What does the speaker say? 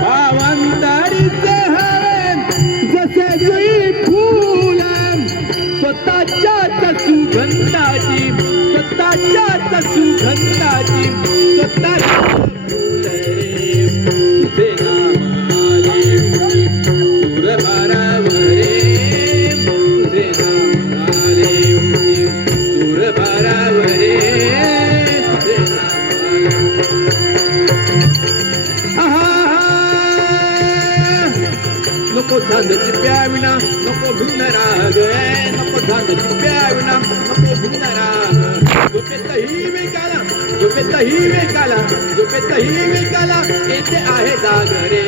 भावांतरीचे हवे जसे जुई फूल स्वतःच्याच सुगंधाची स्वतःच्याच सुगंधाची स्वतःच फूल रे तुझे नाम आले दूर भारावरे तुझे नाम आले दूर भारावरे तुझे नाम नको झांजची प्याविना नको भिन्न राग नको झांजची प्याविना नको भिन्न राग झोपेतही वेकाला झोपेतही वेकाला झोपेतही वेकाला येथे आहे जागरे